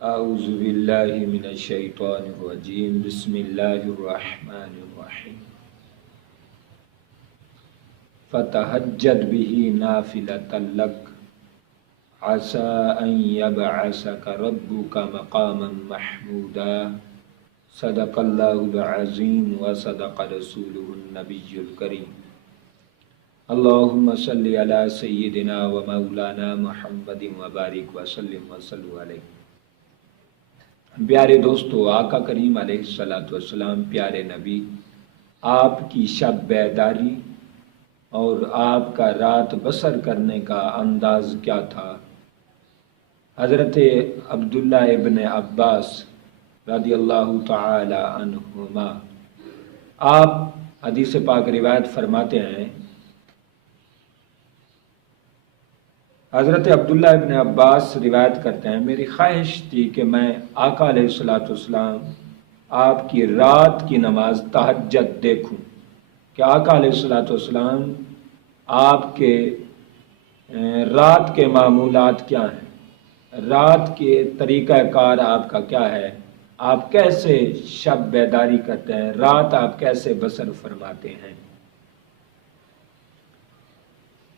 اعوذ باللہ من الشیطان الرجیم بسم اللہ الرحمن الرحیم فتہجد بہ نافلۃ لک عسى ان یبعثک ربک مقاما محمودا صدق اللہ العظیم وصدق رسولہ النبی الکریم اللہم صلی علی سیدنا و مولانا محمد وبارک وسلم وصلوا علیہ۔ پیارے دوستو، آقا کریم علیہ الصلوۃ والسلام پیارے نبی، آپ کی شب بیداری اور آپ کا رات بسر کرنے کا انداز کیا تھا؟ حضرت عبداللہ ابن عباس رضی اللہ تعالی عنہما آپ حدیث پاک روایت فرماتے ہیں، حضرت عبداللہ ابن عباس روایت کرتے ہیں، میری خواہش تھی کہ میں آقا علیہ الصلوۃ والسلام آپ کی رات کی نماز تہجد دیکھوں کہ آقا علیہ الصلوۃ والسلام آپ کے رات کے معمولات کیا ہیں، رات کے طریقہ کار آپ کا کیا ہے، آپ کیسے شب بیداری کرتے ہیں، رات آپ کیسے بسر فرماتے ہیں۔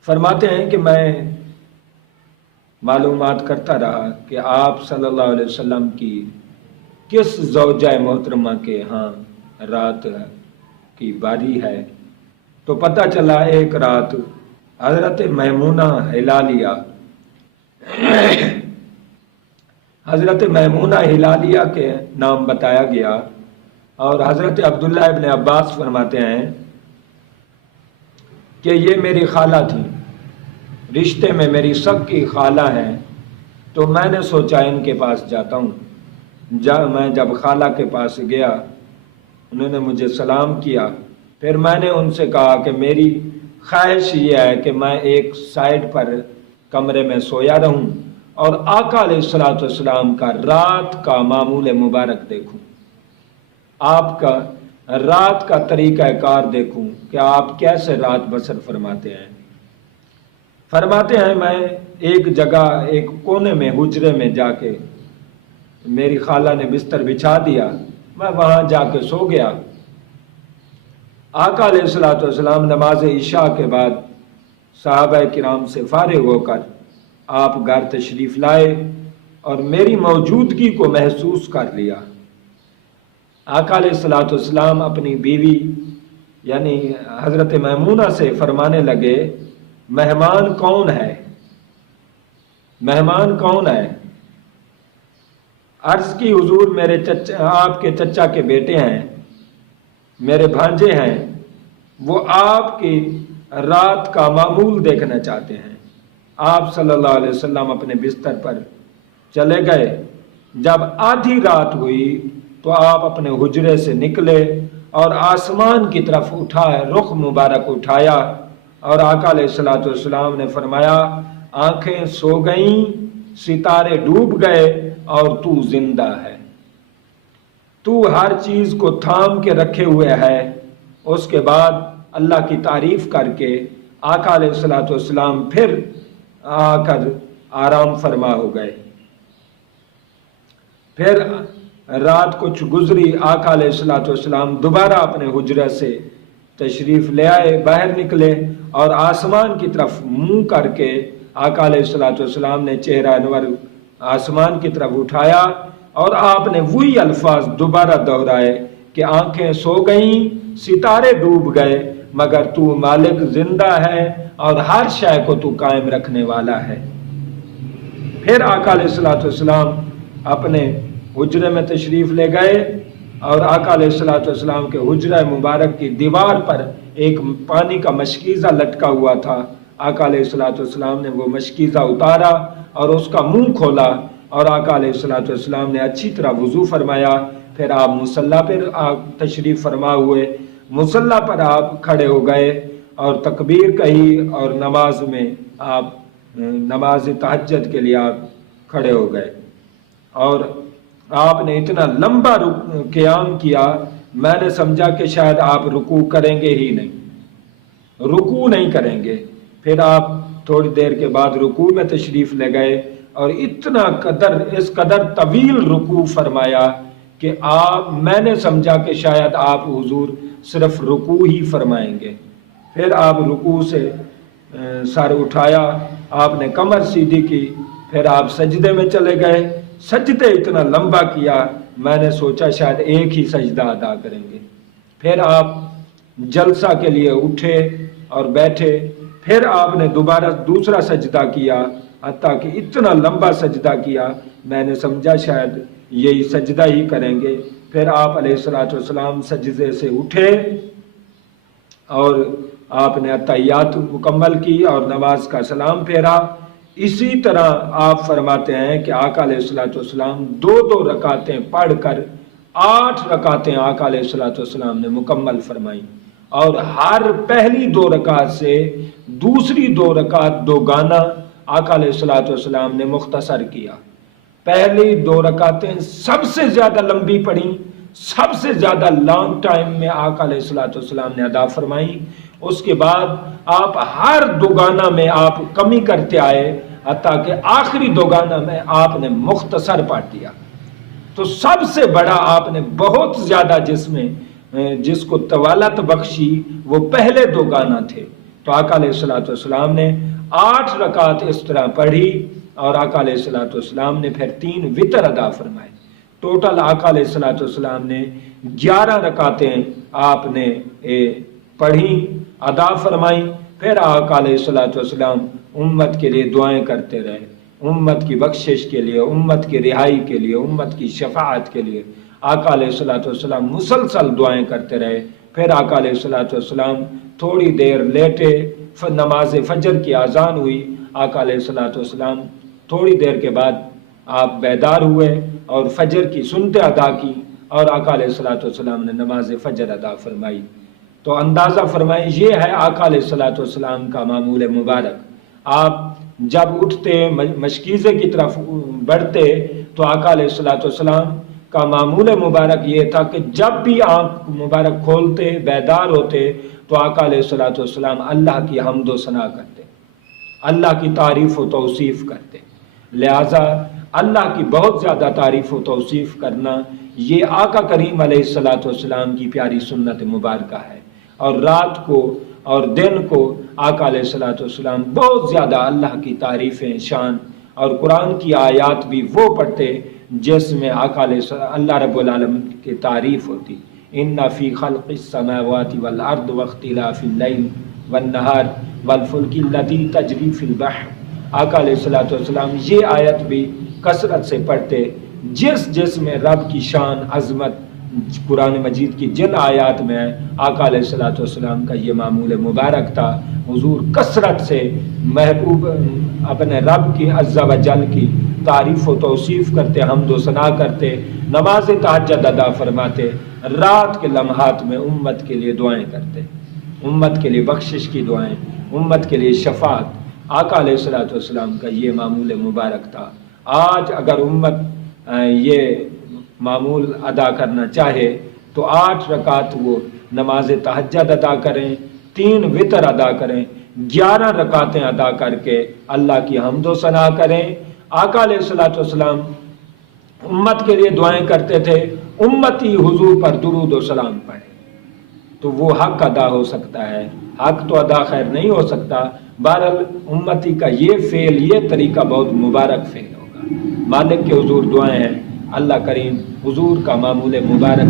فرماتے ہیں کہ میں معلومات کرتا رہا کہ آپ صلی اللہ علیہ وسلم کی کس زوجہ محترمہ کے ہاں رات کی باری ہے، تو پتہ چلا ایک رات حضرت میمونہ ہلالیہ حضرت میمونہ ہلالیہ کے نام بتایا گیا، اور حضرت عبداللہ ابن عباس فرماتے ہیں کہ یہ میری خالہ تھی، رشتے میں میری سب کی خالہ ہیں، تو میں نے سوچا ان کے پاس جاتا ہوں۔ میں جب خالہ کے پاس گیا، انہوں نے مجھے سلام کیا، پھر میں نے ان سے کہا کہ میری خواہش یہ ہے کہ میں ایک سائڈ پر کمرے میں سویا رہوں اور آقا علیہ الصلوۃ والسلام کا رات کا معمول مبارک دیکھوں، آپ کا رات کا طریقہ کار دیکھوں کہ آپ کیسے رات بسر فرماتے ہیں۔ فرماتے ہیں میں ایک جگہ ایک کونے میں حجرے میں جا کے، میری خالہ نے بستر بچھا دیا، میں وہاں جا کے سو گیا۔ آقا علیہ الصلوۃ والسلام نماز عشاء کے بعد صحابہ کرام سے فارغ ہو کر آپ گھر تشریف لائے اور میری موجودگی کو محسوس کر لیا۔ آقا علیہ الصلوۃ والسلام اپنی بیوی یعنی حضرت میمونہ سے فرمانے لگے، مہمان کون ہے؟ مہمان کون ہے؟ عرض کی حضور میرے آپ کے چچا کے بیٹے ہیں، میرے بھانجے ہیں، وہ آپ کی رات کا معمول دیکھنا چاہتے ہیں۔ آپ صلی اللہ علیہ وسلم اپنے بستر پر چلے گئے۔ جب آدھی رات ہوئی تو آپ اپنے حجرے سے نکلے اور آسمان کی طرف رخ مبارک اٹھایا، اور آقا علیہ الصلوۃ والسلام نے فرمایا، آنکھیں سو گئیں، ستارے ڈوب گئے اور تو زندہ ہے، تو ہر چیز کو تھام کے رکھے ہوئے ہے۔ اس کے بعد اللہ کی تعریف کر کے آقا علیہ الصلوۃ والسلام پھر آ کر آرام فرما ہو گئے۔ پھر رات کچھ گزری، آقا علیہ الصلوۃ والسلام دوبارہ اپنے حجرے سے تشریف لے آئے، باہر نکلے اور آسمان کی طرف منہ کر کے آقا علیہ الصلوۃ والسلام نے چہرہ انور آسمان کی طرف اٹھایا اور آپ نے وہی الفاظ دوبارہ دہرائے کہ آنکھیں سو گئیں، ستارے ڈوب گئے، مگر تو مالک زندہ ہے اور ہر شے کو تو قائم رکھنے والا ہے۔ پھر آقا علیہ الصلوۃ والسلام اپنے حجرے میں تشریف لے گئے اور آقا علیہ الصلوۃ والسلام کے حجرہ مبارک کی دیوار پر ایک پانی کا مشکیزہ لٹکا ہوا تھا۔ آقا علیہ الصلوۃ والسلام نے وہ مشکیزہ اتارا اور اس کا منہ کھولا، اور آقا علیہ الصلوۃ والسلام نے اچھی طرح وضو فرمایا۔ پھر آپ مصلی پر تشریف فرما ہوئے، مصلی پر آپ کھڑے ہو گئے اور تکبیر کہی، اور نماز میں آپ نماز تہجد کے لیے آپ کھڑے ہو گئے، اور آپ نے اتنا لمبا قیام کیا، میں نے سمجھا کہ شاید آپ رکوع کریں گے ہی نہیں، رکوع نہیں کریں گے۔ پھر آپ تھوڑی دیر کے بعد رکوع میں تشریف لے گئے اور اتنا اس قدر طویل رکوع فرمایا کہ میں نے سمجھا کہ شاید آپ حضور صرف رکوع ہی فرمائیں گے۔ پھر آپ رکوع سے سر اٹھایا، آپ نے کمر سیدھی کی، پھر آپ سجدے میں چلے گئے۔ سجدے اتنا لمبا کیا، میں نے سوچا شاید ایک ہی سجدہ ادا کریں گے۔ پھر آپ جلسہ کے لیے اٹھے اور بیٹھے، پھر آپ نے دوبارہ دوسرا سجدہ کیا، حتیٰ کہ اتنا لمبا سجدہ کیا میں نے سمجھا شاید یہی سجدہ ہی کریں گے۔ پھر آپ علیہ الصلوۃ والسلام سجدے سے اٹھے اور آپ نے اتحیات مکمل کی اور نماز کا سلام پھیرا۔ اسی طرح آپ فرماتے ہیں کہ آقا علیہ الصلوۃ والسلام 2 رکعتیں پڑھ کر 8 رکعتیں آقا علیہ الصلوۃ والسلام نے مکمل فرمائیں، اور ہر پہلی 2 رکعت سے دوسری 2 رکعت دوگانا آقا علیہ الصلوۃ والسلام نے مختصر کیا۔ پہلی 2 رکعتیں سب سے زیادہ لمبی پڑھیں، سب سے زیادہ لانگ ٹائم میں آقا علیہ الصلوۃ والسلام نے ادا فرمائیں۔ اس کے بعد آپ ہر دوگانہ میں آپ کمی کرتے آئے، حتیٰ کہ آخری دوگانہ میں آپ نے مختصر پڑھ دیا۔ تو سب سے بڑا آپ نے بہت زیادہ جس کو طوالت بخشی وہ پہلے دوگانہ تھے۔ تو آقا علیہ الصلوۃ والسلام نے 8 رکعت اس طرح پڑھی، اور آقا علیہ الصلوۃ والسلام نے پھر 3 وتر ادا فرمائے۔ ٹوٹل آقا علیہ الصلوۃ والسلام نے 11 رکعتیں آپ نے پڑھی، ادا فرمائیں۔ پھر آقا علیہ الصلوۃ والسلام امت کے لیے دعائیں کرتے رہے، امت کی بخشش کے لیے، امت کی رہائی کے لیے، امت کی شفاعت کے لیے آقا علیہ الصلوۃ والسلام مسلسل دعائیں کرتے رہے۔ پھر آقا علیہ الصلوۃ والسلام تھوڑی دیر لیٹے، نماز فجر کی اذان ہوئی، آقا علیہ الصلوۃ والسلام تھوڑی دیر کے بعد آپ بیدار ہوئے اور فجر کی سنتیں ادا کی، اور آقا علیہ الصلوۃ والسلام نے نماز فجر ادا فرمائی۔ تو اندازہ فرمائیں، یہ ہے آقا علیہ الصلوۃ والسلام کا معمول مبارک۔ آپ جب اٹھتے مشکیزے کی طرف بڑھتے تو آقا علیہ الصلوۃ والسلام کا معمول مبارک یہ تھا کہ جب بھی آنکھ مبارک کھولتے، بیدار ہوتے، تو آقا علیہ الصلوۃ والسلام اللہ کی حمد و ثنا کرتے، اللہ کی تعریف و توصیف کرتے۔ لہٰذا اللہ کی بہت زیادہ تعریف و توصیف کرنا یہ آقا کریم علیہ الصلوۃ والسلام کی پیاری سنت مبارکہ ہے۔ اور رات کو اور دن کو آقا علیہ الصلوۃ والسلام بہت زیادہ اللہ کی تعریفیں، شان اور قرآن کی آیات بھی وہ پڑھتے جس میں آقا علیہ اللہ رب العالمین کی تعریف ہوتی۔ ان فی خلق السماوات والارض واختلاف اللیل والنہار والفلک التی تجری فی البحر۔ آقا علیہ الصلوۃ والسلام یہ آیت بھی کثرت سے پڑھتے، جس میں رب کی شان، عظمت قرآن مجید کی جن آیات میں آقا علیہ الصلوۃ والسلام کا یہ معمول مبارک تھا۔ حضور کثرت سے محبوب اپنے رب کی عز و جل کی تعریف و توصیف کرتے، حمد و ثنا کرتے، نماز تہجد ادا فرماتے، رات کے لمحات میں امت کے لیے دعائیں کرتے، امت کے لیے بخشش کی دعائیں، امت کے لیے شفاعت۔ آقا علیہ الصلوۃ والسلام کا یہ معمول مبارک تھا۔ آج اگر امت یہ معمول ادا کرنا چاہے تو 8 رکعت وہ نماز تہجد ادا کریں، 3 وتر ادا کریں، 11 رکعتیں ادا کر کے اللہ کی حمد و ثنا کریں۔ آقا علیہ الصلوۃ والسلام امت کے لیے دعائیں کرتے تھے، امتی حضور پر درود و سلام پڑھے تو وہ حق ادا ہو سکتا ہے۔ حق تو ادا خیر نہیں ہو سکتا، بہرحال امتی کا یہ فعل، یہ طریقہ بہت مبارک فعل ہوگا۔ مالک کے حضور دعائیں ہیں، اللہ کریم حضور کا معمول مبارک